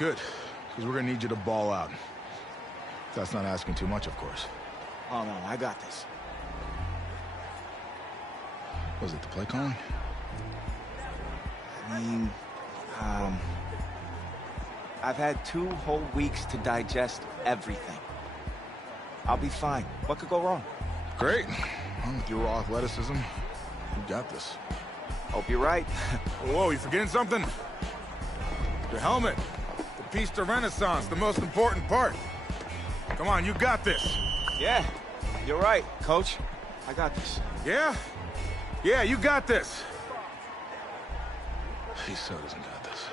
Good, because we're going to need you to ball out. That's not asking too much, of course. Oh, no, I got this. Was it the play calling? I mean, I've had 2 whole weeks to digest everything. I'll be fine. What could go wrong? Great. Well, with your raw athleticism, you got this. Hope you're right. Whoa, you forgetting something? Your helmet. The piece de renaissance, the most important part. Come on, you got this. Yeah, you're right, Coach. I got this. Yeah? Yeah, you got this. He so doesn't got this.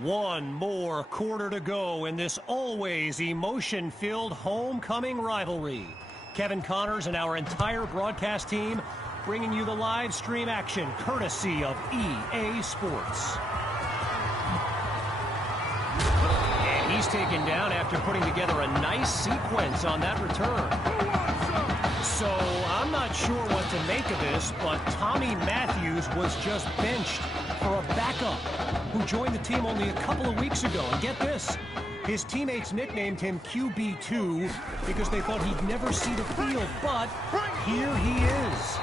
One more quarter to go in this always emotion-filled homecoming rivalry. Kevin Connors and our entire broadcast team bringing you the live stream action courtesy of EA Sports. And he's taken down after putting together a nice sequence on that return. So I'm not sure what to make of this, but Tommy Matthews was just benched for a backup who joined the team only a couple of weeks ago. And get this, his teammates nicknamed him QB2 because they thought he'd never see the field, but here he is.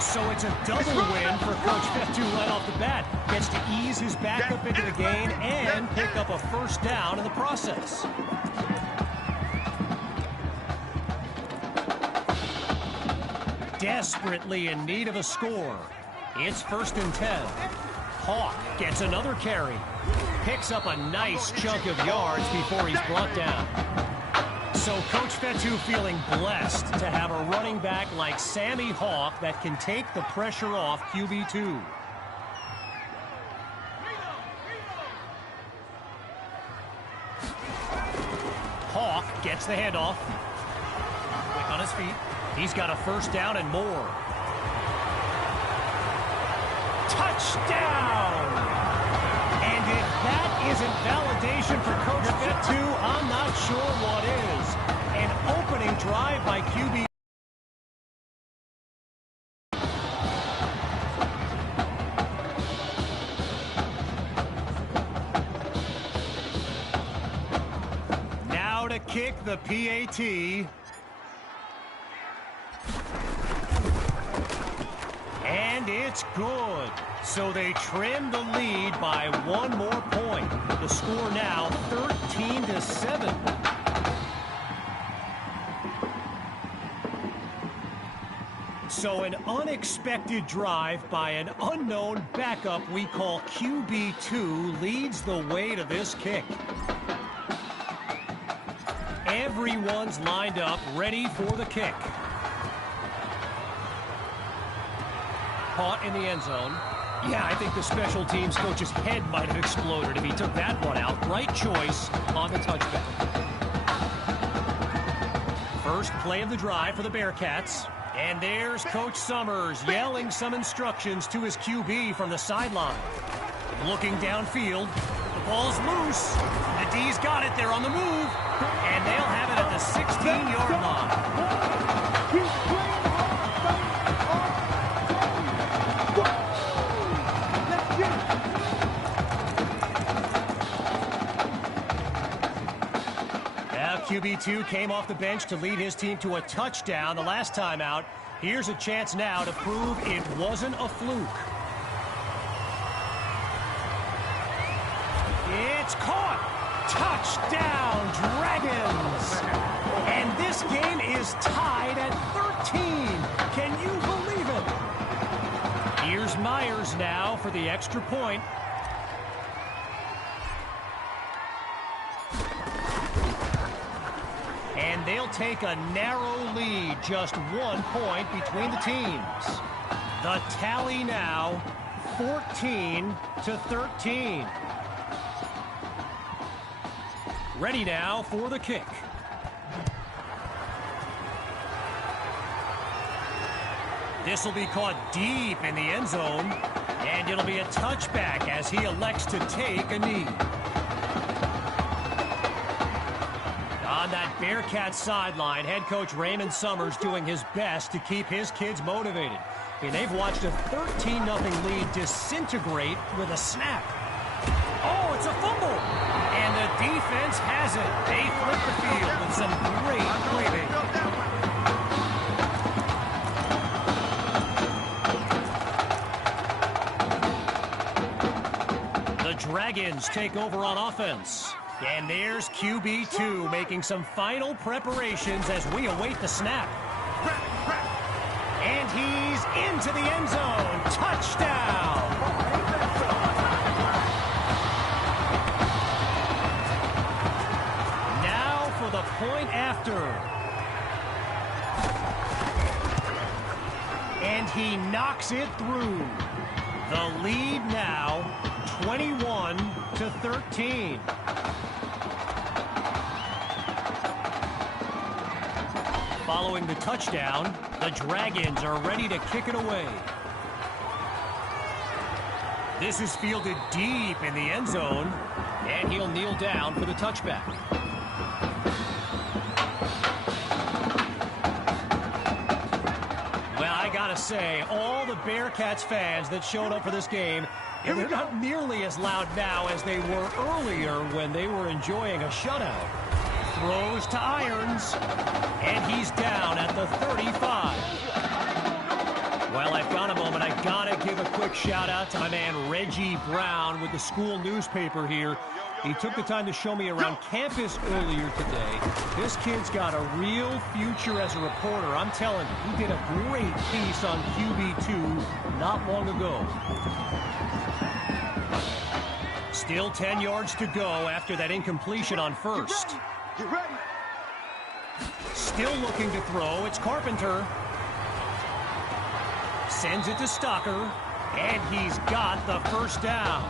So it's a double win for Coach Fetu right off the bat. Gets to ease his backup into the game and pick up a first down in the process. Desperately in need of a score. It's 1st and 10. Hawk gets another carry. Picks up a nice chunk of yards before he's brought down. So Coach Fetu feeling blessed to have a running back like Sammy Hawk that can take the pressure off QB2. Hawk gets the handoff. Quick on his feet. He's got a first down and more. Touchdown! And if that isn't validation for Coach Fetu, I'm not sure what is. An opening drive by QB. Now to kick the PAT. And it's good. So they trim the lead by 1 more point. The score now 13-7. So an unexpected drive by an unknown backup we call QB2 leads the way to this kick. Everyone's lined up, ready for the kick. Caught in the end zone. Yeah, I think the special teams coach's head might have exploded if he took that one out. Right choice on the touchback. First play of the drive for the Bearcats. And there's Coach Summers yelling some instructions to his QB from the sideline. Looking downfield. The ball's loose. The D's got it. They're on the move. And they'll have it at the 16-yard line. QB2 came off the bench to lead his team to a touchdown the last time out. Here's a chance now to prove it wasn't a fluke. It's caught! Touchdown, Dragons! And this game is tied at 13. Can you believe it? Here's Myers now for the extra point. And they'll take a narrow lead, just 1 point between the teams. The tally now, 14-13. Ready now for the kick. This will be caught deep in the end zone, and it'll be a touchback as he elects to take a knee. On that Bearcat sideline, head coach Raymond Summers doing his best to keep his kids motivated. And they've watched a 13-0 lead disintegrate with a snap. Oh, it's a fumble! And the defense has it. They flip the field with some great playmaking. The Dragons take over on offense. And there's QB2 making some final preparations as we await the snap. And he's into the end zone. Touchdown! Now for the point after. And he knocks it through. The lead now 21-13. Following the touchdown, the Dragons are ready to kick it away. This is fielded deep in the end zone, and he'll kneel down for the touchback. Well, I gotta say, all the Bearcats fans that showed up for this game, they're not nearly as loud now as they were earlier when they were enjoying a shutout. Throws to Irons, and he's down at the 35. While I've got a moment, I gotta give a quick shout out to my man Reggie Brown with the school newspaper here. He took the time to show me around campus earlier today. This kid's got a real future as a reporter. I'm telling you, he did a great piece on QB2 not long ago. Still 10 yards to go after that incompletion on first. Get ready. Still looking to throw. It's Carpenter. Sends it to Stocker. And he's got the first down.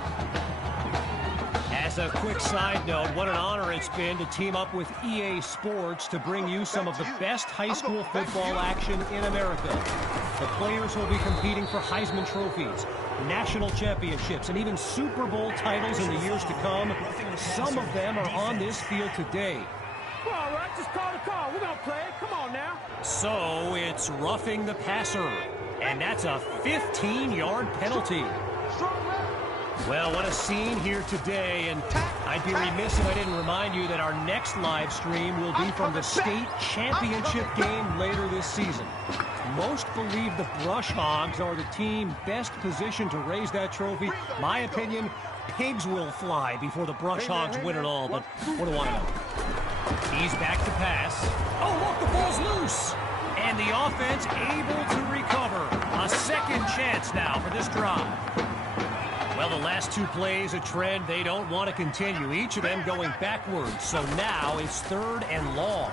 As a quick side note, what an honor it's been to team up with EA Sports to bring you some of the best high school football action in America. The players will be competing for Heisman trophies, national championships, and even Super Bowl titles in the years to come. Some of them are on this field today. Well, all right, just call the call. We're going to play it. Come on now. So it's roughing the passer, and that's a 15-yard penalty. Well, what a scene here today, and I'd be remiss if I didn't remind you that our next live stream will be from the state championship game later this season. Most believe the Brush Hogs are the team best positioned to raise that trophy. My opinion, pigs will fly before the Brush Hogs win it all, but what do I know? He's back to pass. Oh, look, the ball's loose. And the offense able to recover. A second chance now for this drive. Well, the last two plays, a trend they don't want to continue. Each of them going backwards. So now it's 3rd and long.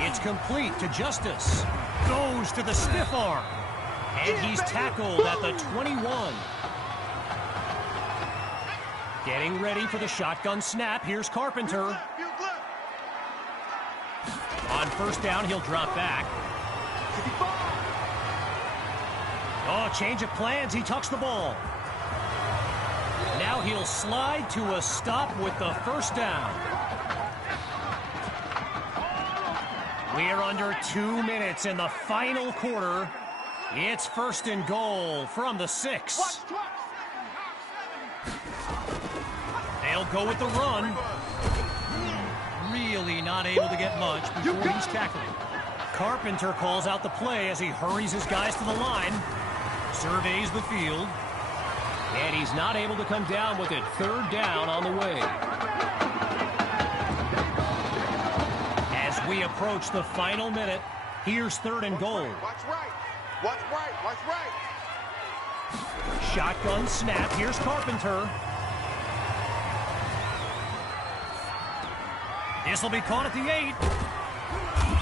It's complete to Justice. Goes to the stiff arm. And he's tackled at the 21. Getting ready for the shotgun snap. Here's Carpenter. On first down, he'll drop back. Oh, change of plans. He tucks the ball. Now he'll slide to a stop with the first down. We're under 2 minutes in the final quarter. It's 1st and goal from the 6. They'll go with the run. Really not able to get much before he's tackling. Carpenter calls out the play as he hurries his guys to the line. Surveys the field. And he's not able to come down with it. 3rd down on the way. As we approach the final minute, here's 3rd and goal. Watch right. Watch right. Watch right. Shotgun snap. Here's Carpenter. This will be caught at the 8.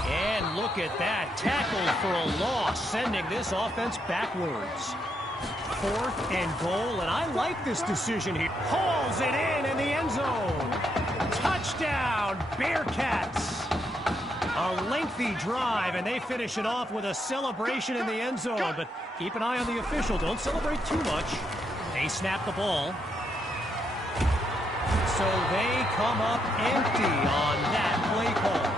And look at that. Tackled for a loss, sending this offense backwards. 4th and goal, and I like this decision here. Hauls it in the end zone. Touchdown, Bearcats. A lengthy drive, and they finish it off with a celebration in the end zone. But keep an eye on the official. Don't celebrate too much. They snap the ball. So they come up empty on that play call.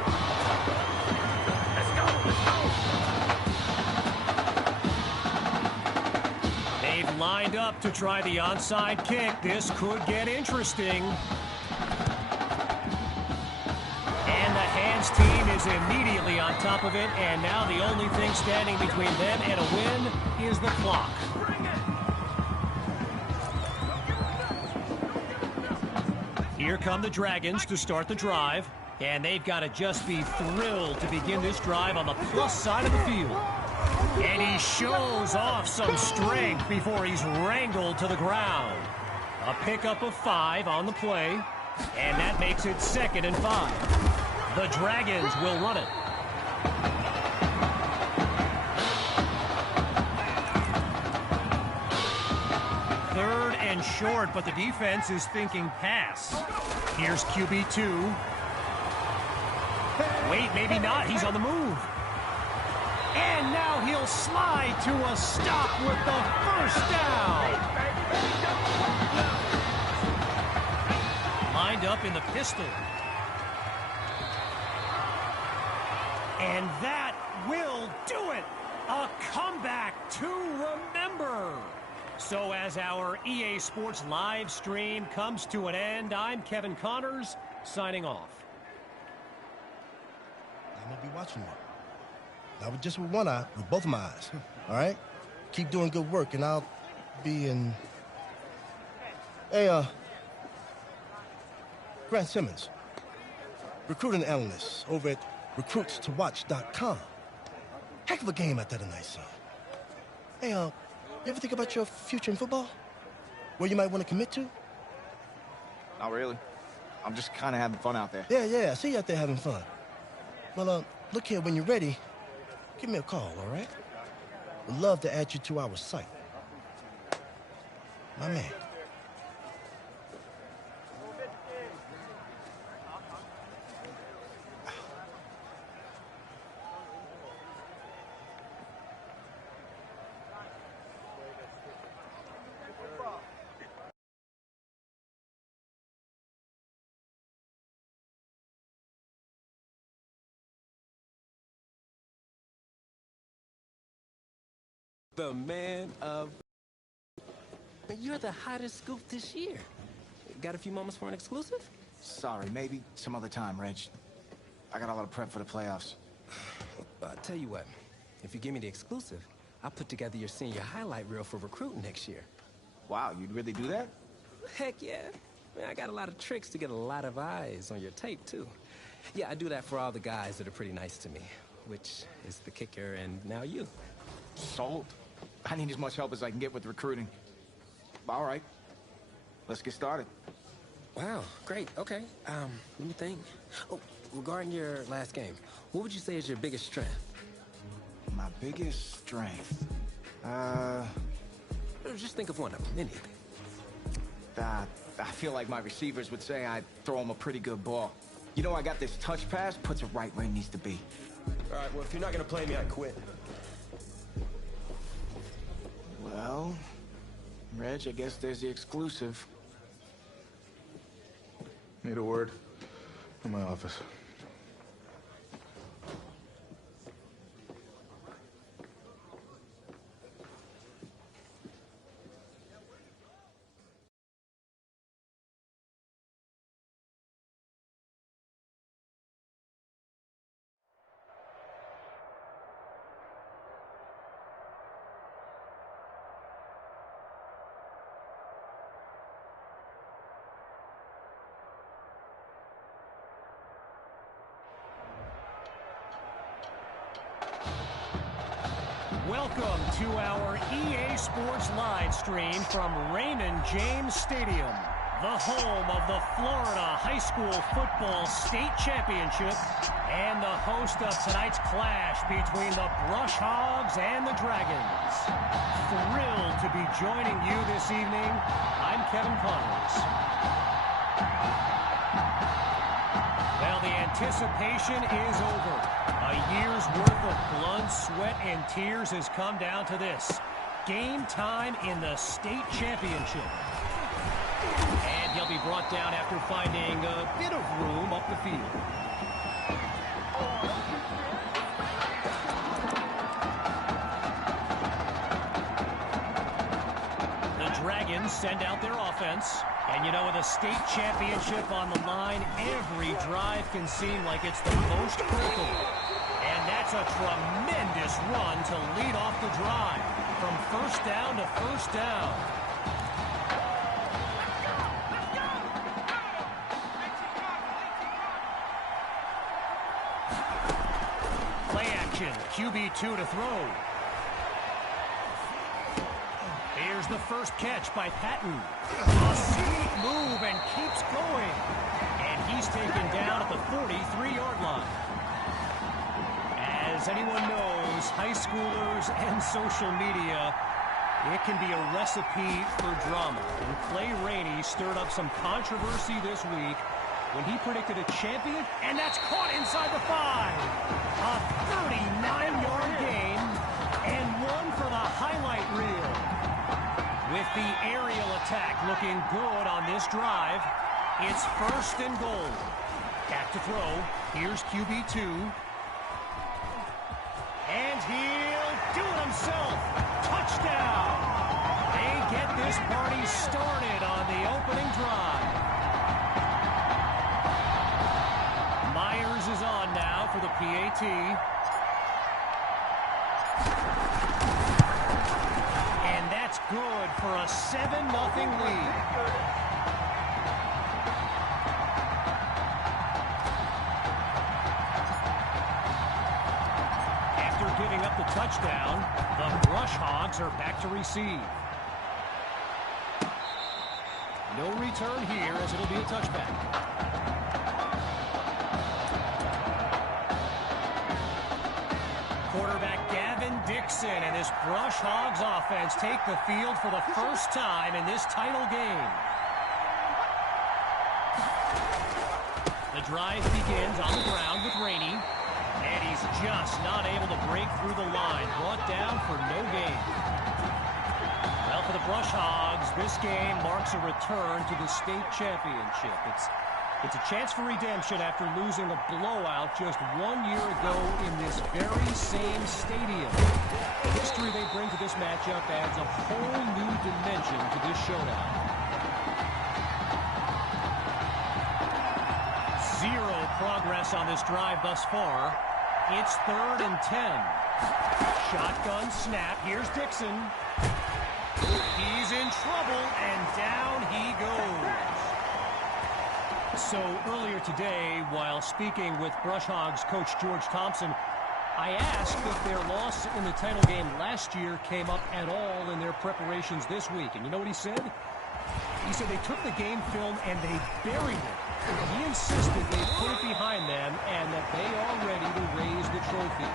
lined up to try the onside kick. This could get interesting. And the Hands team is immediately on top of it, and now the only thing standing between them and a win is the clock. Here come the Dragons to start the drive, and they've got to just be thrilled to begin this drive on the plus side of the field. And he shows off some strength before he's wrangled to the ground. A pickup of 5 on the play, and that makes it 2nd and 5. The Dragons will run it. Third and short, but the defense is thinking pass. Here's QB2. Wait, maybe not. He's on the move. And now he'll slide to a stop with the first down. Lined up in the pistol. And that will do it. A comeback to remember. So as our EA Sports live stream comes to an end, I'm Kevin Connors, signing off. I'm going to be watching you. Not just with one eye, with both of my eyes. All right? Keep doing good work, and I'll be in... Hey, Grant Simmons, recruiting analyst over at recruitstowatch.com. Heck of a game out there tonight, son. Hey, you ever think about your future in football? Where you might want to commit to? Not really. I'm just kind of having fun out there. Yeah, I see you out there having fun. Well, look here, when you're ready, give me a call, all right? Would love to add you to our site. My man. The man of... You're the hottest scoop this year. Got a few moments for an exclusive? Sorry, maybe some other time, Reg. I got a lot of prep for the playoffs. I'll tell you what. If you give me the exclusive, I'll put together your senior highlight reel for recruiting next year. Wow, you'd really do that? Heck yeah. Man, I got a lot of tricks to get a lot of eyes on your tape, too. Yeah, I do that for all the guys that are pretty nice to me, which is the kicker and now you. Sold. I need as much help as I can get with recruiting. All right. Let's get started. Wow, great. Okay. Let me think. Oh, regarding your last game, what would you say is your biggest strength? My biggest strength? Just think of one of them, anything. I feel like my receivers would say I throw them a pretty good ball. You know, I got this touch pass, puts it right where it needs to be. All right, well, if you're not going to play me, I quit. Well, Reg, I guess there's the exclusive. Need a word? In my office. Welcome to our EA Sports live stream from Raymond James Stadium, the home of the Florida High School Football State Championship and the host of tonight's clash between the Brush Hogs and the Dragons. Thrilled to be joining you this evening. I'm Kevin Connors. Well, the anticipation is over. A year's worth of blood, sweat, and tears has come down to this. Game time in the state championship. And he'll be brought down after finding a bit of room up the field. Dragons send out their offense. And, you know, with a state championship on the line, every drive can seem like it's the most critical. And that's a tremendous run to lead off the drive. From first down to first down. Play action, QB2 to throw. Here's the first catch by Patton. A sweet move and keeps going. And he's taken down at the 43-yard line. As anyone knows, high schoolers and social media, it can be a recipe for drama. And Clay Rainey stirred up some controversy this week when he predicted a champion, and that's caught inside the 5. A 39-yard gain and one for the highlight reel. With the aerial attack looking good on this drive, it's first and goal. Back to throw. Here's QB2. And he'll do it himself. Touchdown. They get this party started on the opening drive. Myers is on now for the PAT. And that's good for a 7-0 lead. After giving up the touchdown, the Brush Hogs are back to receive. No return here as it'll be a touchback. Quarterback Gavin Dixon and this Brush Hogs offense take the field for the first time in this title game. The drive begins on the ground with Rainey, and he's just not able to break through the line. Brought down for no gain. Well, for the Brush Hogs, this game marks a return to the state championship. It's a chance for redemption after losing a blowout just 1 year ago in this very same stadium. The history they bring to this matchup adds a whole new dimension to this showdown. Zero progress on this drive thus far. It's 3rd and 10. Shotgun snap. Here's Dixon. He's in trouble, and down he goes. So earlier today, while speaking with Brush Hogs coach George Thompson, I asked if their loss in the title game last year came up at all in their preparations this week. And you know what he said? He said they took the game film and they buried it. And he insisted they put it behind them and that they are ready to raise the trophy.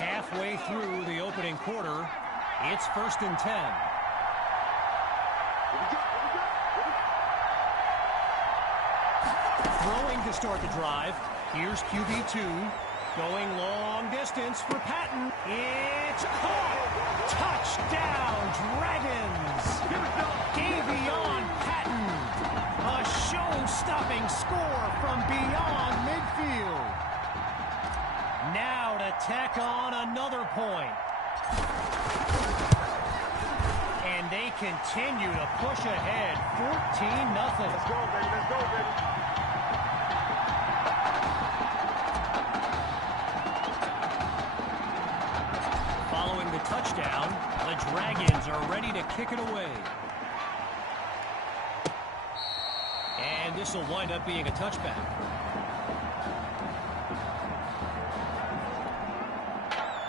Halfway through the opening quarter, it's 1st and 10. Throwing to start the drive. Here's QB2. Going long distance for Patton. It's caught. Touchdown, Dragons. Davion Patton. A show-stopping score from beyond midfield. Now to tack on another point. And they continue to push ahead, 14-0. Let's go, baby. Let's go, baby. Following the touchdown, the Dragons are ready to kick it away. And this will wind up being a touchback.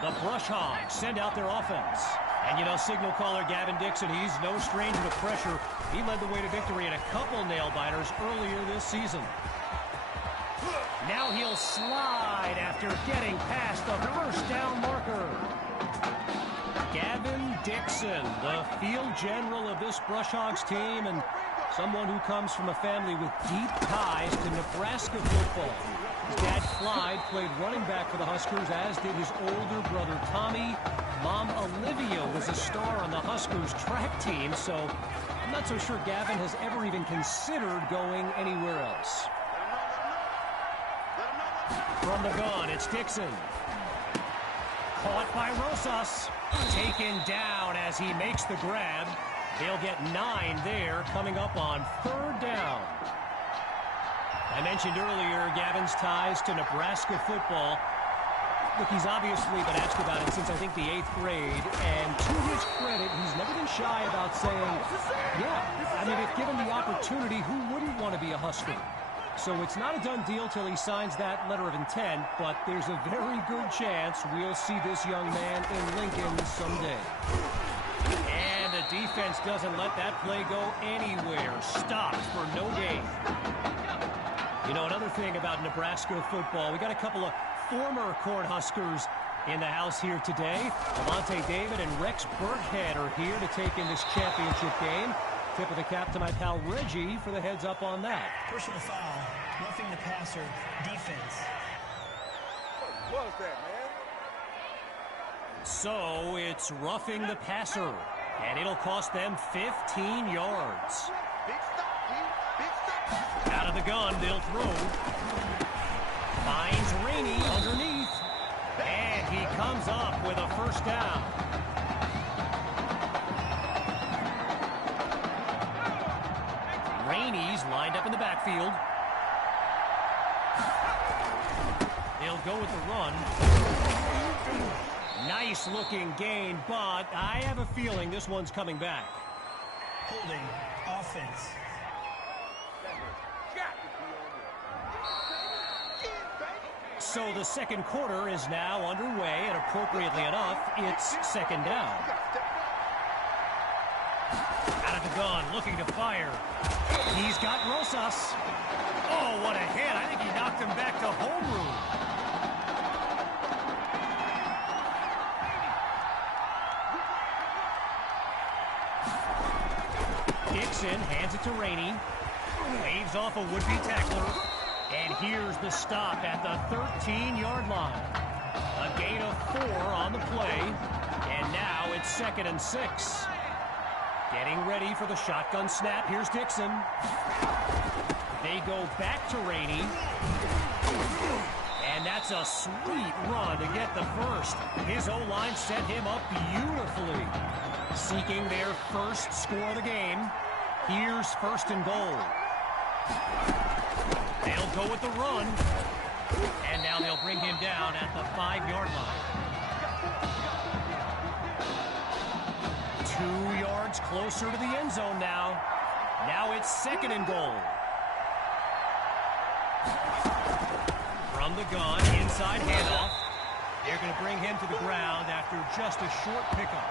The Brush Hogs send out their offense. And, you know, signal caller Gavin Dixon, he's no stranger to pressure. He led the way to victory in a couple nail-biters earlier this season. Now he'll slide after getting past the first down marker. Gavin Dixon, the field general of this Brush Hogs team, and someone who comes from a family with deep ties to Nebraska football. His dad, Clyde, played running back for the Huskers, as did his older brother, Tommy. Mom, Olivia, was a star on the Huskers track team, so I'm not so sure Gavin has ever even considered going anywhere else. From the gun, it's Dixon. Caught by Rosas. Taken down as he makes the grab. They'll get 9 there, coming up on 3rd down. I mentioned earlier Gavin's ties to Nebraska football. Look, he's obviously been asked about it since, I think, the 8th grade. And to his credit, he's never been shy about saying, yeah, I mean, if given the opportunity, who wouldn't want to be a Husker? So it's not a done deal till he signs that letter of intent, but there's a very good chance we'll see this young man in Lincoln someday. And the defense doesn't let that play go anywhere. Stopped for no gain. You know, another thing about Nebraska football, we got a couple of former Cornhuskers in the house here today. Avante David and Rex Burkhead are here to take in this championship game. Tip of the cap to my pal Reggie for the heads up on that. Personal foul, roughing the passer, defense. What was that, man? So it's roughing the passer, and it'll cost them 15 yards. Out of the gun, they'll throw. Finds Rainey underneath, and he comes up with a first down. Rainey's lined up in the backfield. They'll go with the run. Nice looking gain, but I have a feeling this one's coming back. Holding, offense. So the second quarter is now underway, and appropriately enough, it's 2nd down. Out of the gun, looking to fire. He's got Rosas. Oh, what a hit. I think he knocked him back to homeroom. Dixon hands it to Rainey. Waves off a would-be tackler. And here's the stop at the 13-yard line. A gain of 4 on the play. And now it's 2nd and 6. Getting ready for the shotgun snap. Here's Dixon. They go back to Rainey. And that's a sweet run to get the first. His O-line set him up beautifully. Seeking their first score of the game. Here's 1st and goal. They'll go with the run. And now they'll bring him down at the 5-yard line. 2 yards closer to the end zone now. Now it's 2nd and goal. From the gun, inside handoff. They're going to bring him to the ground after just a short pickup.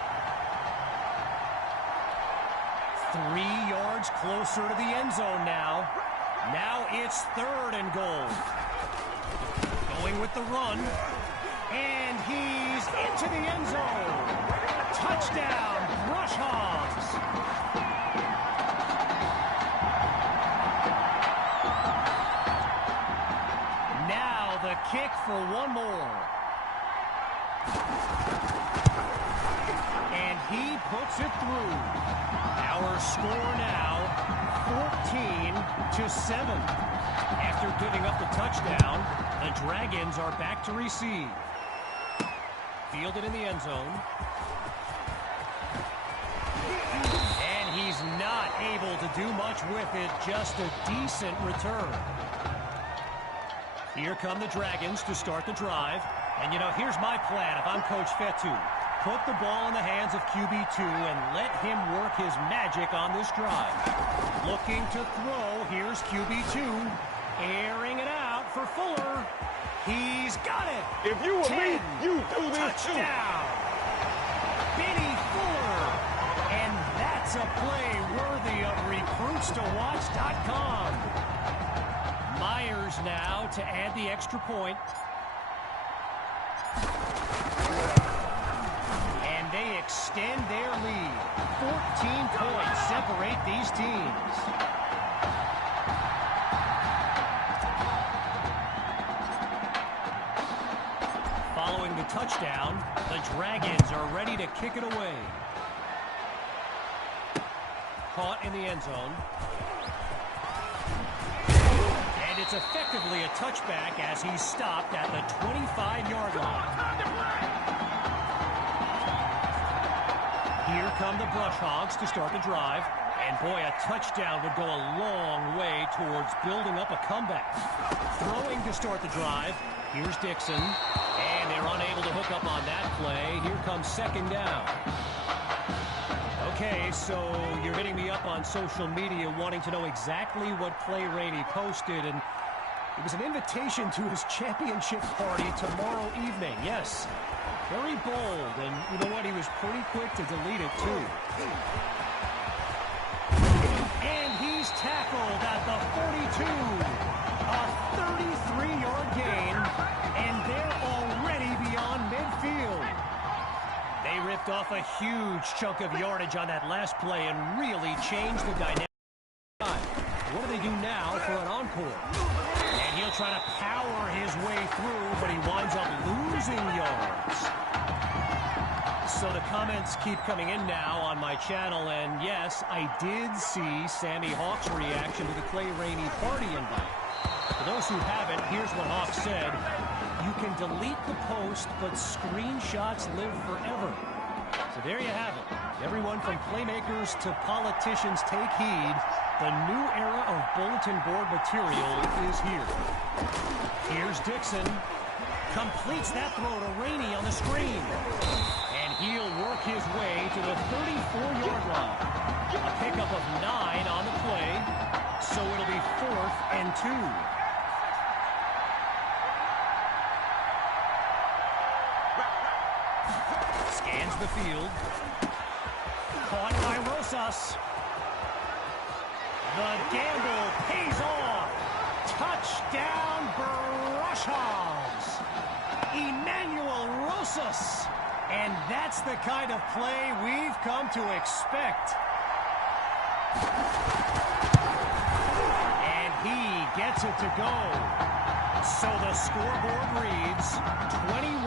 3 yards closer to the end zone now. Now it's 3rd and goal. Going with the run. And he's into the end zone. Touchdown, Brush Hogs. Now the kick for one more. And he puts it through. Our score now, 14-7. After giving up the touchdown, the Dragons are back to receive. Fielded in the end zone. And he's not able to do much with it, just a decent return. Here come the Dragons to start the drive. And, you know, here's my plan if I'm Coach Fetu. Put the ball in the hands of QB2 and let him work his magic on this drive. Looking to throw. Here's QB2. Airing it out for Fuller. He's got it. If you were me, you do this touchdown. Benny Fuller. And that's a play worthy of recruitstowatch.com. Myers now to add the extra point. And they extend their lead. 14 points separate these teams. Following the touchdown, the Dragons are ready to kick it away. Caught in the end zone. And it's effectively a touchback as he's stopped at the 25-yard line. come the Brush Hogs to start the drive. And boy, a touchdown would go a long way towards building up a comeback. Throwing to start the drive. Here's Dixon. And they're unable to hook up on that play. Here comes second down. Okay, so you're hitting me up on social media wanting to know exactly what Clay Rainey posted. And it was an invitation to his championship party tomorrow evening. Yes, very bold. And you know what? He was pretty quick to delete it, too. And he's tackled at the 42. A 33-yard gain, and they're already beyond midfield. They ripped off a huge chunk of yardage on that last play and really changed the dynamic. What do they do now for an encore? And he'll try to power his way through, but he winds up losing yards. So the comments keep coming in now on my channel, and yes, I did see Sammy Hawk's reaction to the Clay Rainey party invite. For those who haven't, here's what Hawk said. You can delete the post, but screenshots live forever. So there you have it. Everyone from playmakers to politicians, take heed. The new era of bulletin board material is here. Here's Dixon. Completes that throw to Rainey on the screen. And he'll work his way to the 34-yard line. A pickup of 9 on the play. So it'll be 4th and 2. Scans the field. Caught by Rosas. The gamble pays off. Touchdown, Brush Hogs. Emmanuel Rosas. And that's the kind of play we've come to expect. And he gets it to go. So the scoreboard reads 21-14.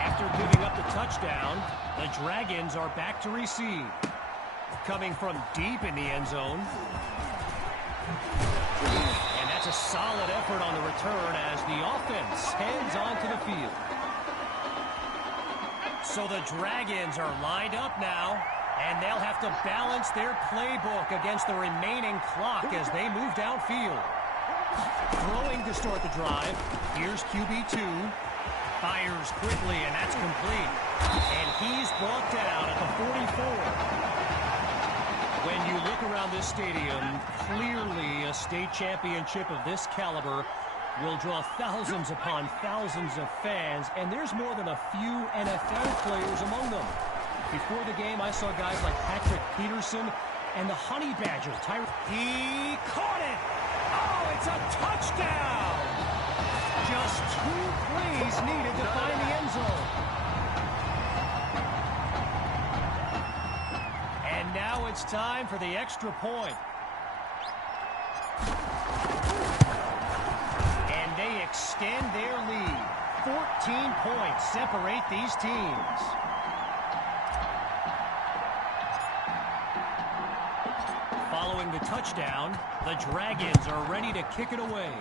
After giving up the touchdown, the Dragons are back to receive. Coming from deep in the end zone. And that's a solid effort on the return as the offense heads onto the field. So the Dragons are lined up now, and they'll have to balance their playbook against the remaining clock as they move downfield. Throwing to start the drive. Here's QB2. Fires quickly, and that's complete. And he's brought down at the 44. When you look around this stadium, clearly a state championship of this caliber will draw thousands upon thousands of fans, and there's more than a few NFL players among them. Before the game, I saw guys like Patrick Peterson and the Honey Badger. He caught it! Oh, it's a touchdown! Just 2 plays needed to find the end zone. And now it's time for the extra point. And they extend their lead. 14 points separate these teams. Following the touchdown, the Dragons are ready to kick it away.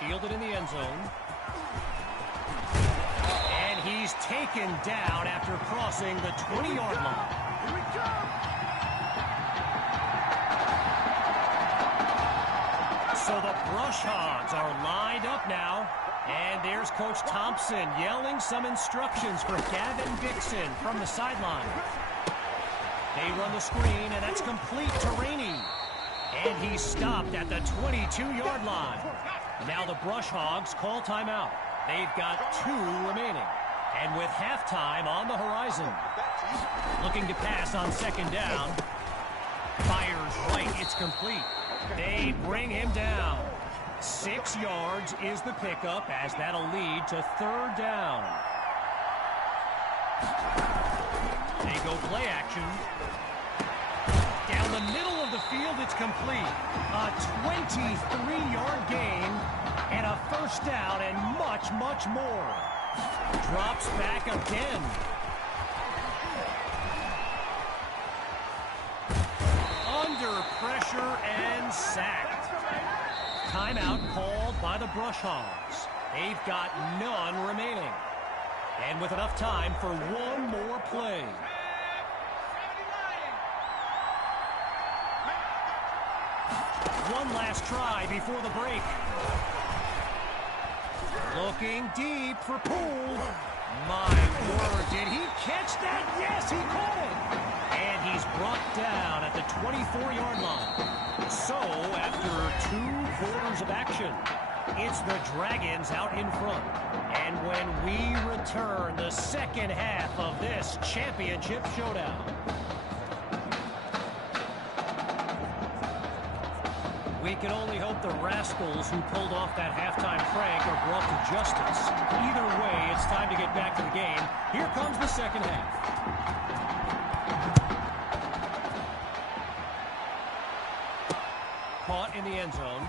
Fielded in the end zone. And he's taken down after crossing the 20-yard line. Here we go! So the Brush Hogs are lined up now. And there's Coach Thompson yelling some instructions for Gavin Dixon from the sideline. They run the screen, and that's complete to Rainey. And he's stopped at the 22-yard line. Now the Brush Hogs call timeout. They've got 2 remaining. And with halftime on the horizon. Looking to pass on second down. Fires right, it's complete. They bring him down. 6 yards is the pickup as that'll lead to 3rd down. They go play action. Down the middle of the field, it's complete. A 23-yard gain and a 1st down and much, much more. Drops back again. Under pressure and sacked. Timeout called by the Brush Hogs. They've got none remaining. And with enough time for one more play. One last try before the break. Looking deep for Poole. My word, did he catch that? Yes, he caught it. And he's brought down at the 24-yard line. So, after 2 quarters of action, it's the Dragons out in front. And when we return the second half of this championship showdown. We can only hope the rascals who pulled off that halftime prank are brought to justice. Either way, it's time to get back to the game. Here comes the second half. Caught in the end zone.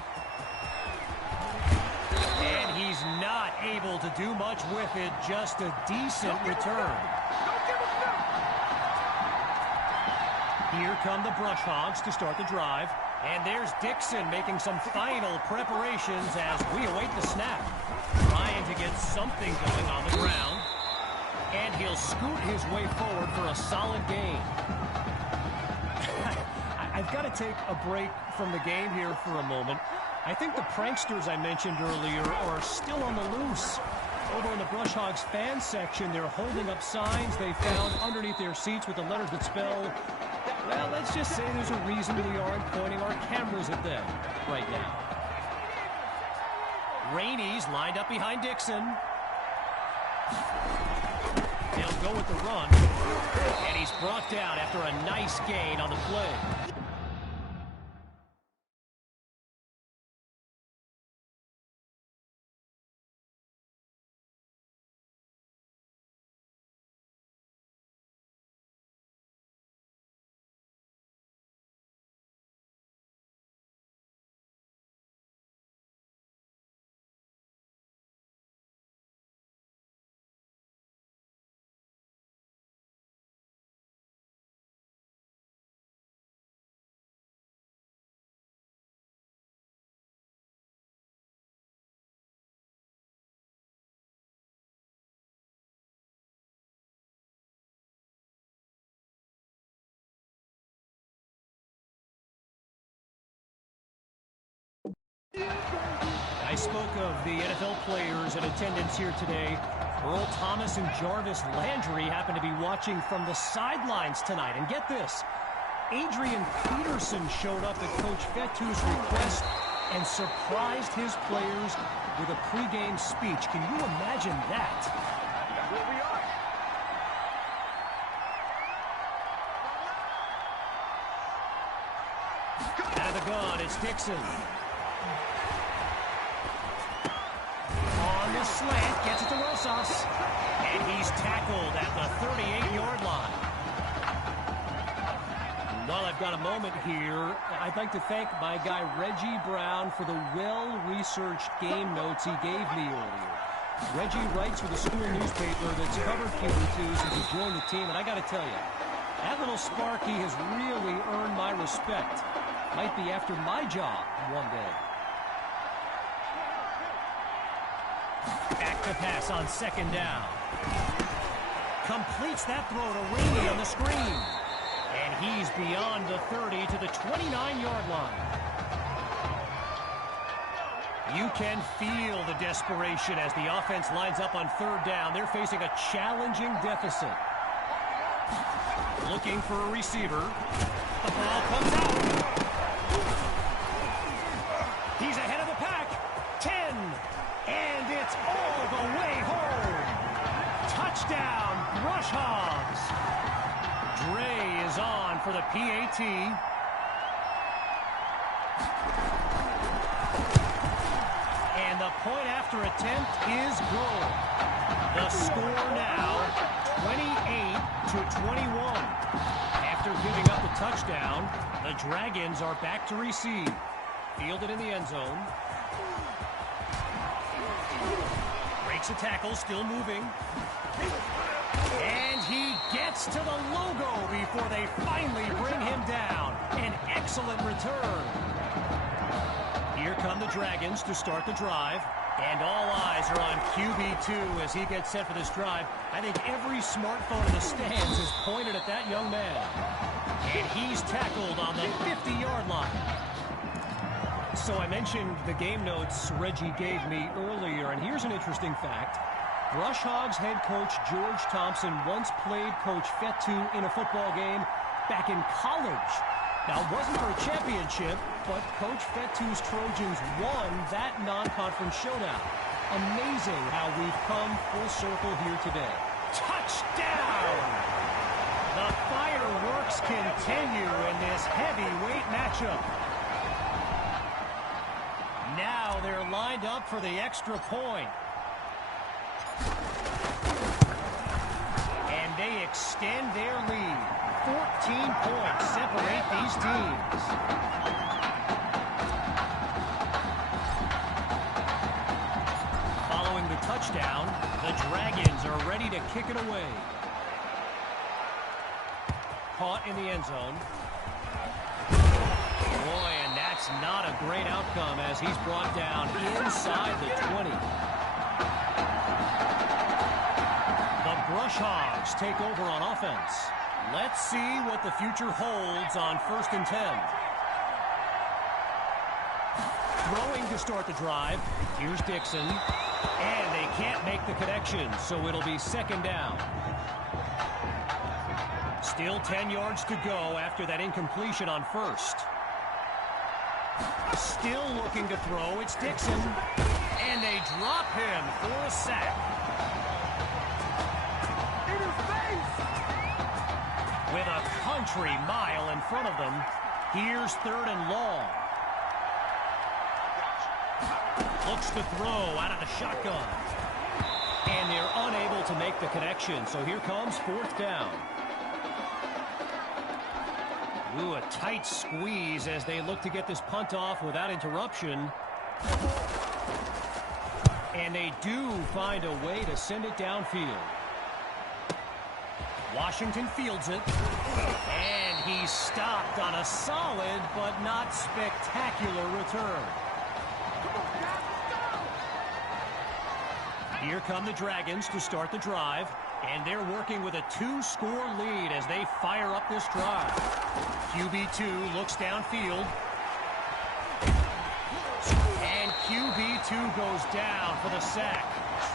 And he's not able to do much with it. Just a decent return. Here come the Brush Hogs to start the drive. And there's Dixon making some final preparations as we await the snap. Trying to get something going on the ground. And he'll scoot his way forward for a solid gain. I've got to take a break from the game here for a moment. I think the pranksters I mentioned earlier are still on the loose. Over in the Brush Hogs fan section, they're holding up signs they found underneath their seats with the letters that spell, well, let's just say there's a reason we aren't pointing our cameras at them right now. Rainey's lined up behind Dixon. They'll go with the run. And he's brought down after a nice gain on the play. I spoke of the NFL players in attendance here today. Earl Thomas and Jarvis Landry happen to be watching from the sidelines tonight. And get this, Adrian Peterson showed up at Coach Fettu's request and surprised his players with a pregame speech. Can you imagine that? That's where we are. Out of the gun, it's Dixon. On the slant, gets it to Rosas. And he's tackled at the 38-yard line. While I've got a moment here, I'd like to thank my guy Reggie Brown for the well-researched game notes he gave me earlier. Reggie writes for the school newspaper that's covered QB2 since he joined the team, and I got to tell you, that little Sparky has really earned my respect. Might be after my job one day. Back to pass on second down. Completes that throw to Rainey on the screen. And he's beyond the 30 to the 29-yard line. You can feel the desperation as the offense lines up on third down. They're facing a challenging deficit. Looking for a receiver. The ball comes out. He's ahead of the pack. 10. And it's all the way home. Touchdown, Brush Hogs. Dre is on for the PAT. And the point after attempt is good. The score now, 28-21. After giving up the touchdown, the Dragons are back to receive. Fielded in the end zone. Breaks a tackle, still moving. And he gets to the logo before they finally bring him down. An excellent return. Here come the Dragons to start the drive. And all eyes are on QB2 as he gets set for this drive. I think every smartphone in the stands is pointed at that young man. And he's tackled on the 50-yard line. So I mentioned the game notes Reggie gave me earlier, and here's an interesting fact. Brush Hogs head coach George Thompson once played Coach Fetu in a football game back in college. Now, it wasn't for a championship, but Coach Fetu's Trojans won that non-conference showdown. Amazing how we've come full circle here today. Touchdown! The fireworks continue in this heavyweight matchup. Now they're lined up for the extra point. And they extend their lead. 14 points separate these teams. Following the touchdown, the Dragons are ready to kick it away. Caught in the end zone. Boy, and that's not a great outcome as he's brought down inside the 20. The Brush Hogs take over on offense. Let's see what the future holds on 1st and 10. Throwing to start the drive. Here's Dixon. And they can't make the connection, so it'll be 2nd down. Still 10 yards to go after that incompletion on 1st. Still looking to throw. It's Dixon. And they drop him for a sack. With a country mile in front of them, here's 3rd and long. Looks to throw out of the shotgun. And they're unable to make the connection, so here comes 4th down. Ooh, a tight squeeze as they look to get this punt off without interruption. And they do find a way to send it downfield. Washington fields it, and he's stopped on a solid but not spectacular return. Here come the Dragons to start the drive, and they're working with a 2-score lead as they fire up this drive. QB2 looks downfield, and QB2 goes down for the sack.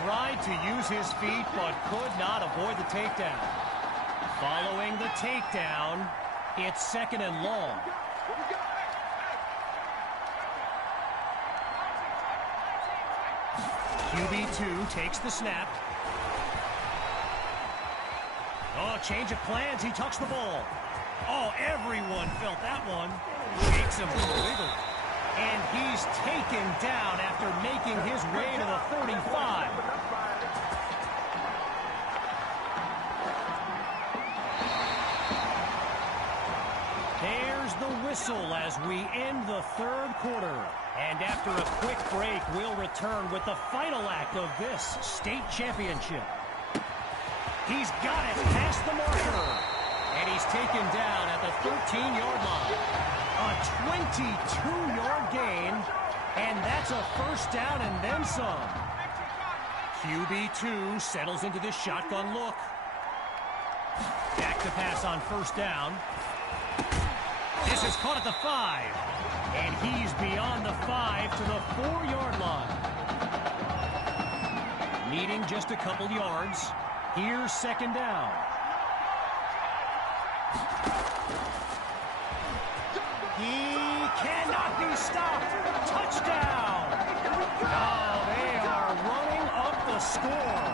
Tried to use his feet but could not avoid the takedown. Following the takedown, it's 2nd and long. QB2 takes the snap. Oh, change of plans. He tucks the ball. Oh, everyone felt that one. Shakes him with a wiggle. And he's taken down after making his way to the 35. There's the whistle as we end the 3rd quarter. And after a quick break, we'll return with the final act of this state championship. He's got it past the marker. And he's taken down at the 13-yard line. A 22-yard gain. And that's a 1st down and then some. QB2 settles into this shotgun look. Back to pass on 1st down. This is caught at the 5. And he's beyond the 5 to the 4-yard line. Needing just a couple yards. Here's 2nd down. He cannot be stopped. Touchdown. Oh, they are running up the score.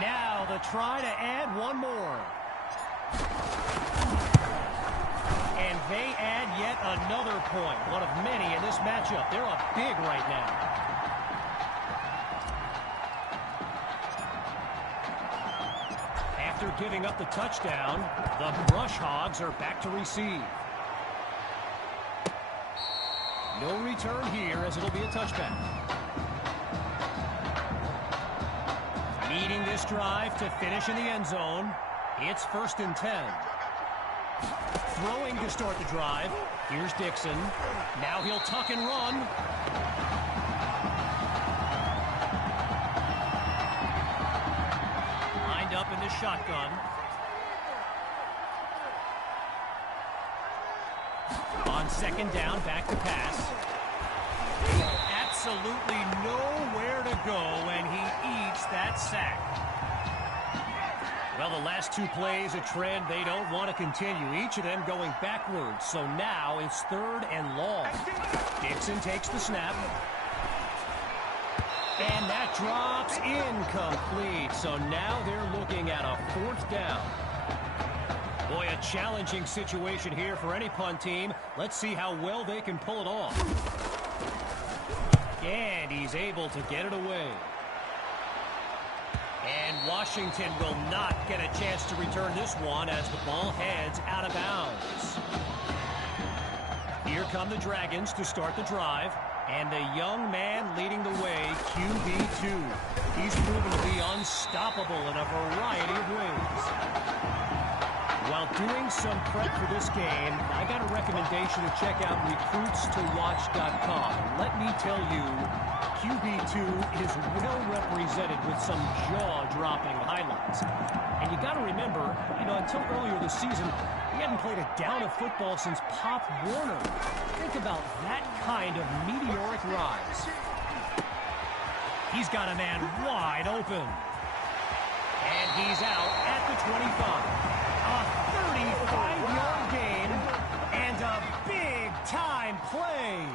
Now the try to add one more. And they add yet another point. One of many in this matchup. They're up big right now. After giving up the touchdown, the Brush Hogs are back to receive. No return here as it'll be a touchback. Needing this drive to finish in the end zone. It's 1st and 10. Throwing to start the drive. Here's Dixon. Now he'll tuck and run. shotgun. On second down, back to pass. Absolutely nowhere to go, and he eats that sack. Well, the last two plays, a trend they don't want to continue. Each of them going backwards. So now it's 3rd and long. Dixon takes the snap. And that drops incomplete. So now they're looking at a 4th down. Boy, a challenging situation here for any punt team. Let's see how well they can pull it off. And he's able to get it away. And Washington will not get a chance to return this one as the ball heads out of bounds. Here come the Dragons to start the drive. And the young man leading the way, QB2. He's proven to be unstoppable in a variety of ways. While doing some prep for this game, I got a recommendation to check out recruitstowatch.com. Let me tell you, QB2 is well represented with some jaw-dropping highlights. And you got to remember, until earlier this season, he hadn't played a down of football since Pop Warner. Think about that kind of meteoric rise. He's got a man wide open. And he's out at the 25. A 35-yard gain and a big-time play.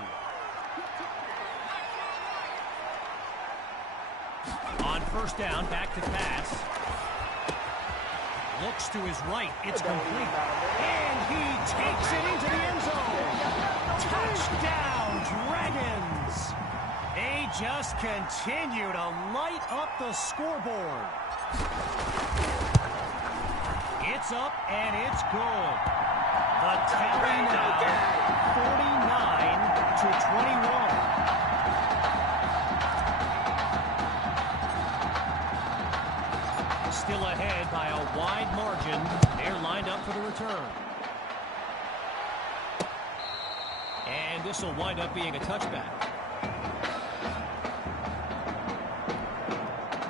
On first down, back to pass. Looks to his right. It's complete. And he takes it into the end zone. Touchdown, Dragons. They just continue to light up the scoreboard. It's up and it's good. The tally now, 49-21. Still ahead by a wide margin. They're lined up for the return. And this will wind up being a touchback.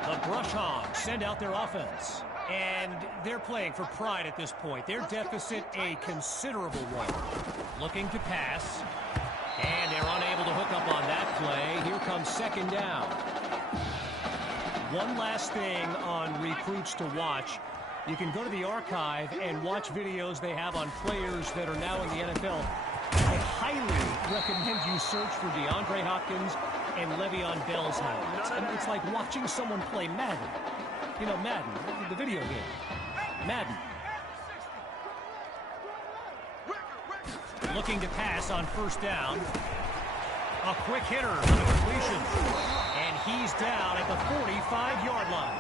The Brush Hogs send out their offense. And they're playing for pride at this point. Their deficit a considerable one. Looking to pass. And they're unable to hook up on that play. Here comes second down. One last thing on Recruits to Watch. You can go to the archive and watch videos they have on players that are now in the NFL. I highly recommend you search for DeAndre Hopkins and Le'Veon Bell's highlights. And it's like watching someone play Madden. Madden, the video game. Madden. Looking to pass on first down. A quick hitter for the completion. And he's down at the 45-yard line.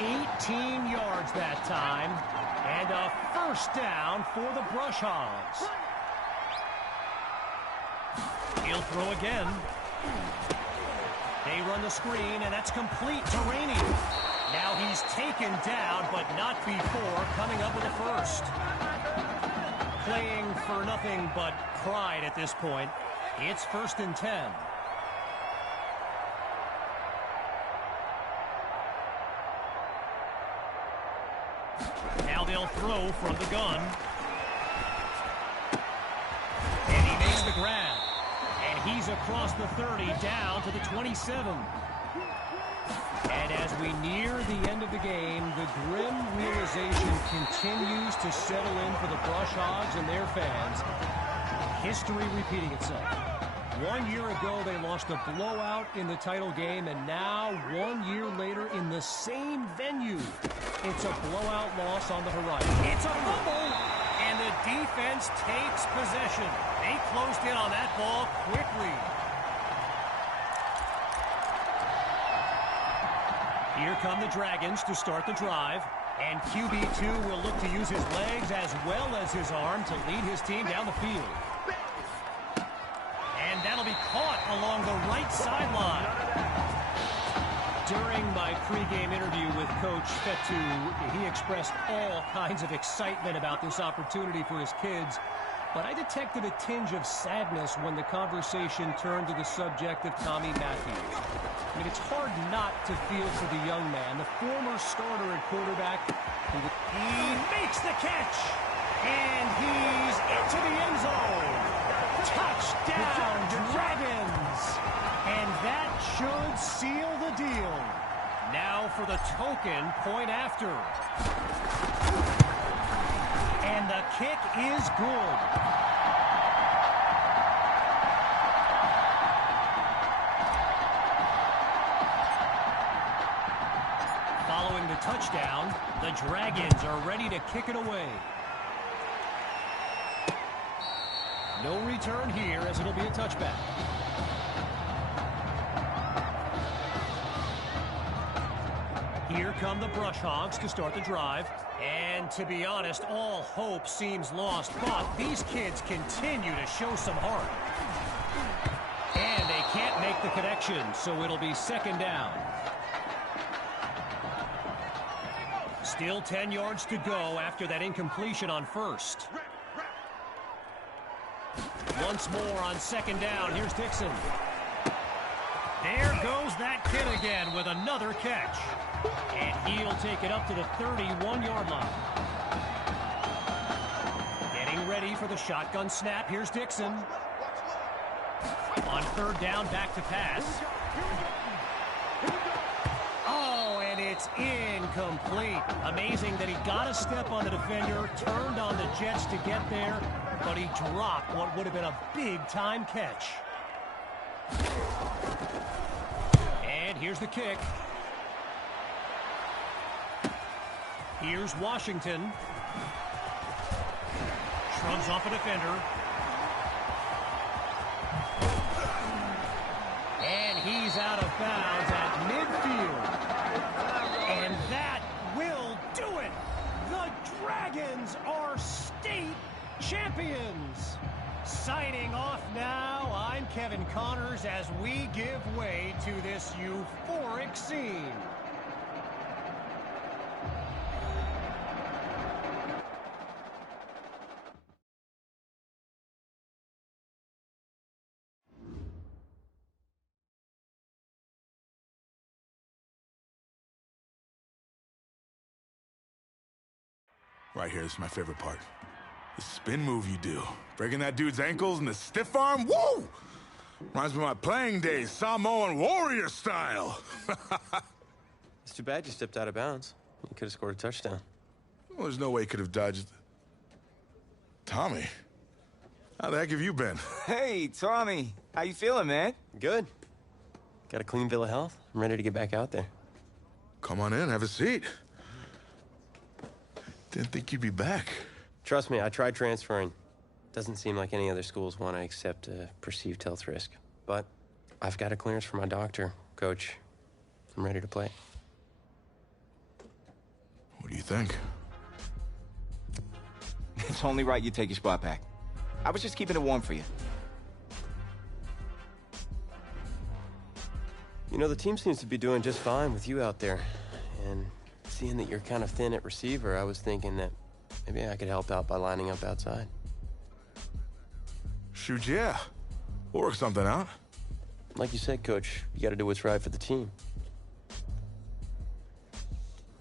18 yards that time. And a first down for the Brush Hogs. He'll throw again. They run the screen, and that's complete to Rainey. Now he's taken down, but not before coming up with a first. Playing for nothing but pride at this point. It's 1st and 10. Now they'll throw from the gun. And he makes the grab. And he's across the 30 down to the 27. And as we near the end of the game, the grim realization continues to settle in for the Brush Hogs and their fans. History repeating itself. 1 year ago, they lost a blowout in the title game, and now 1 year later in the same venue, it's a blowout loss on the horizon. It's a fumble, and the defense takes possession. They closed in on that ball quickly. Here come the Dragons to start the drive. And QB2 will look to use his legs as well as his arm to lead his team down the field. And that'll be caught along the right sideline. During my pregame interview with Coach Fetu, he expressed all kinds of excitement about this opportunity for his kids. but I detected a tinge of sadness when the conversation turned to the subject of Tommy Matthews. I mean, it's hard not to feel for the young man, the former starter at quarterback. He makes the catch, and he's into the end zone. Touchdown, Dragons! And that should seal the deal. Now for the token point after. And the kick is good. Following the touchdown, the Dragons are ready to kick it away. No return here, as it'll be a touchback. Here come the Brush Hogs to start the drive. And to be honest, all hope seems lost, but these kids continue to show some heart. And they can't make the connection, so it'll be second down. Still 10 yards to go after that incompletion on first. Once more on second down, here's Dixon. There goes that kid again with another catch. And he'll take it up to the 31-yard line. Getting ready for the shotgun snap. Here's Dixon. On third down, back to pass. Oh, and it's incomplete. Amazing that he got a step on the defender, turned on the Jets to get there, but he dropped what would have been a big-time catch. And here's the kick. Here's Washington. Shrugs off a defender. And he's out of bounds at midfield. And that will do it. The Dragons are state champions. Signing off now, I'm Kevin Connors as we give way to this euphoric scene. Right here, this is my favorite part. The spin move you do. Breaking that dude's ankles and the stiff arm, woo! Reminds me of my playing days, Samoan warrior style. It's too bad you stepped out of bounds. You could have scored a touchdown. Well, there's no way he could have dodged. Tommy, how the heck have you been? Hey, Tommy. How you feeling, man? Good. Got a clean bill of health. I'm ready to get back out there. Come on in, have a seat. Didn't think you'd be back. Trust me, I tried transferring. Doesn't seem like any other schools want to accept a perceived health risk. But I've got a clearance from my doctor, Coach. I'm ready to play. What do you think? It's only right you take your spot back. I was just keeping it warm for you. You know, the team seems to be doing just fine with you out there. And seeing that you're kind of thin at receiver, I was thinking that maybe I could help out by lining up outside. Shoot, yeah. We'll work something out. Like you said, Coach, you got to do what's right for the team.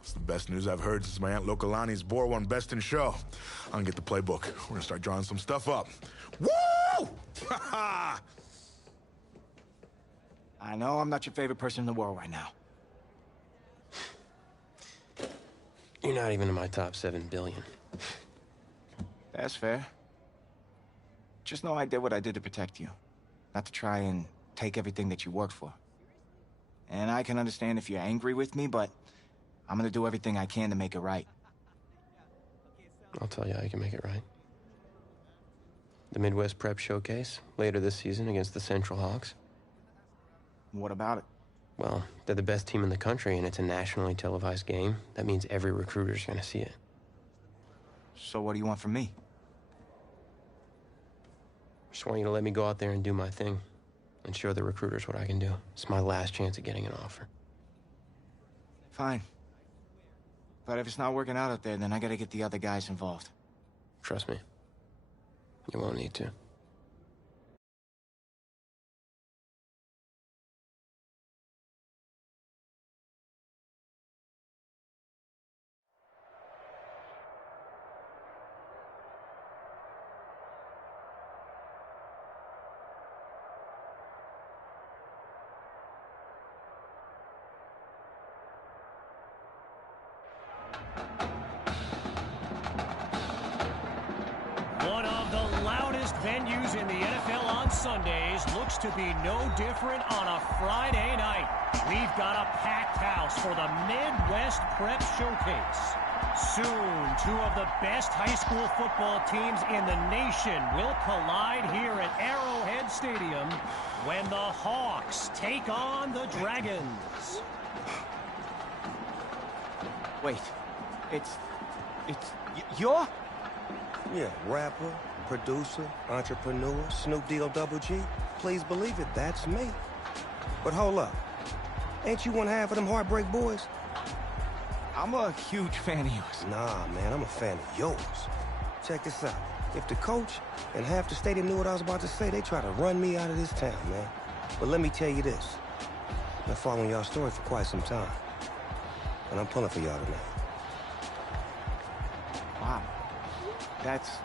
It's the best news I've heard since my Aunt Lokalani's Boar won Best in Show. I'm gonna get the playbook. We're gonna start drawing some stuff up. Woo! I know I'm not your favorite person in the world right now. You're not even in my top 7 billion. That's fair. Just know I did what I did to protect you. Not to try and take everything that you worked for. And I can understand if you're angry with me, but I'm gonna do everything I can to make it right. I'll tell you how you can make it right. The Midwest Prep Showcase, later this season against the Central Hawks. What about it? Well, they're the best team in the country, and it's a nationally televised game. That means every recruiter's gonna see it. So what do you want from me? Just want you to let me go out there and do my thing and show the recruiters what I can do. It's my last chance at getting an offer. Fine. But if it's not working out there, then I gotta get the other guys involved. Trust me. You won't need to. One of the loudest venues in the NFL on Sundays looks to be no different on a Friday night. We've got a packed house for the Midwest Prep Showcase. Soon, two of the best high school football teams in the nation will collide here at Arrowhead Stadium when the Hawks take on the Dragons. Wait, you're? Yeah, rapper, producer, entrepreneur, Snoop D-O G. Please believe it, that's me. But hold up. Ain't you one half of them Heartbreak Boys? I'm a huge fan of yours. Nah, man, I'm a fan of yours. Check this out. If the coach and half the stadium knew what I was about to say, they try to run me out of this town, man. But let me tell you this. I've been following y'all's story for quite some time. And I'm pulling for y'all tonight. Wow. That's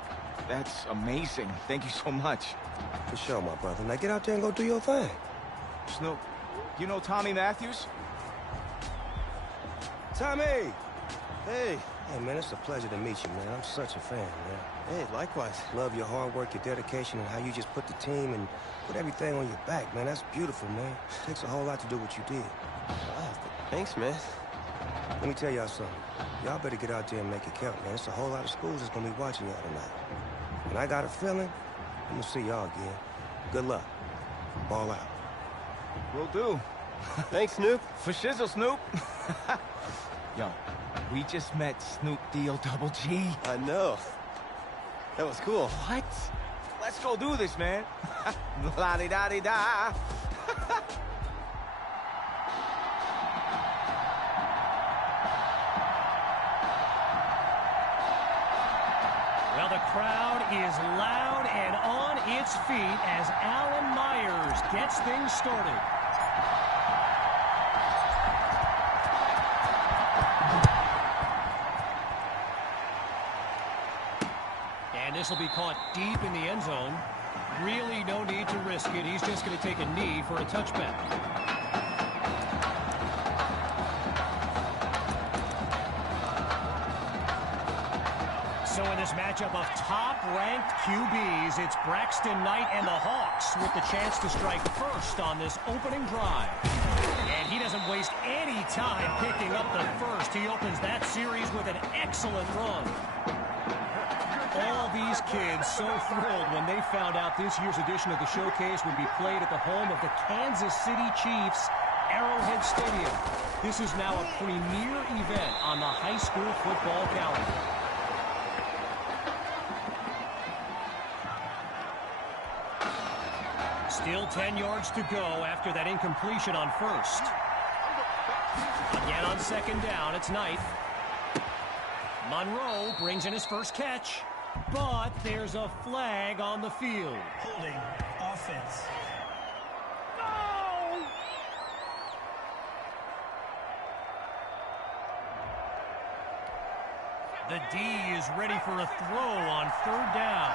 amazing. Thank you so much. For sure, my brother. Now get out there and go do your thing. Snoop, you know Tommy Matthews? Tommy! Hey, man, it's a pleasure to meet you, man. I'm such a fan, man. Hey, likewise. Love your hard work, your dedication, and how you just put the team and put everything on your back, man. That's beautiful, man. It takes a whole lot to do what you did. Thanks, man. Let me tell y'all something. Y'all better get out there and make it count, man. It's a whole lot of schools that's gonna be watching y'all tonight. And I got a feeling I'm gonna see y'all again. Good luck. Ball out. Will do. Thanks, Snoop. For shizzle, Snoop. Yo, we just met Snoop D-O-G. I know. That was cool. What? Let's go do this, man. La-di-da-di-da. Well, the crowd is loud and on its feet as Alan Myers gets things started. And this will be caught deep in the end zone. Really no need to risk it. He's just going to take a knee for a touchback. So in this matchup of top-ranked QBs, it's Braxton Knight and the Hawks with the chance to strike first on this opening drive. And he doesn't waste any time picking up the first. He opens that series with an excellent run. All these kids so thrilled when they found out this year's edition of the showcase would be played at the home of the Kansas City Chiefs, Arrowhead Stadium. This is now a premier event on the high school football calendar. Still 10 yards to go after that incompletion on first. Again on second down, it's Knight. Monroe brings in his first catch, but there's a flag on the field. Holding. Offense. The D is ready for a throw on third down.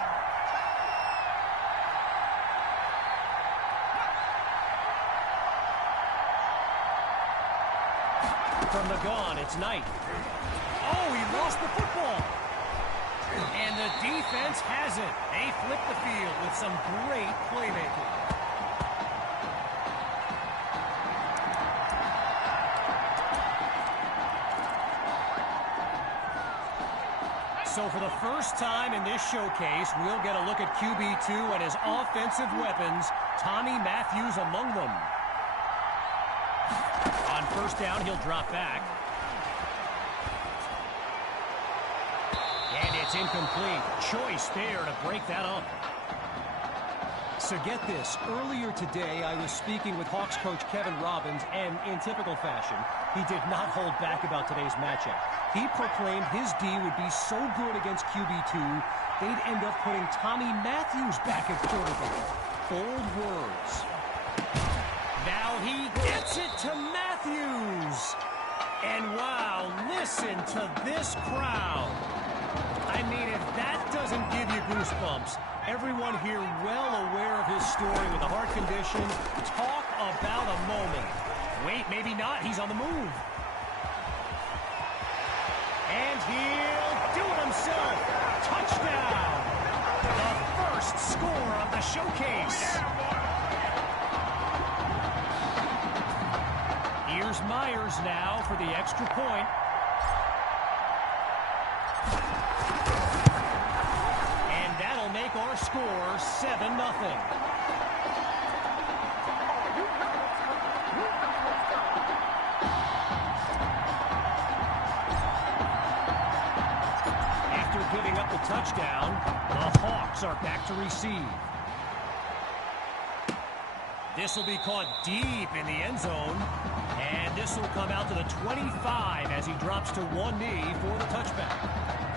From the gun, it's Knight. Oh, he lost the football. And the defense has it. They flip the field with some great playmaking. So for the first time in this showcase, we'll get a look at QB2 and his offensive weapons, Tommy Matthews among them. On first down, he'll drop back. And it's incomplete. Choice there to break that up. So get this, earlier today I was speaking with Hawks coach Kevin Robbins, and in typical fashion, he did not hold back about today's matchup. He proclaimed his D would be so good against QB2, they'd end up putting Tommy Matthews back at quarterback. Bold words. Now he gets it to Matthews. And wow, listen to this crowd. I mean, if that doesn't give you goosebumps, everyone here well aware of his story with a heart condition. Talk about a moment. Wait, maybe not. He's on the move. And he'll do it himself. Touchdown. The first score of the showcase. Here's Myers now for the extra point. And that'll make our score 7-0. After giving up the touchdown, the Hawks are back to receive. This will be caught deep in the end zone. And this will come out to the 25 as he drops to one knee for the touchback.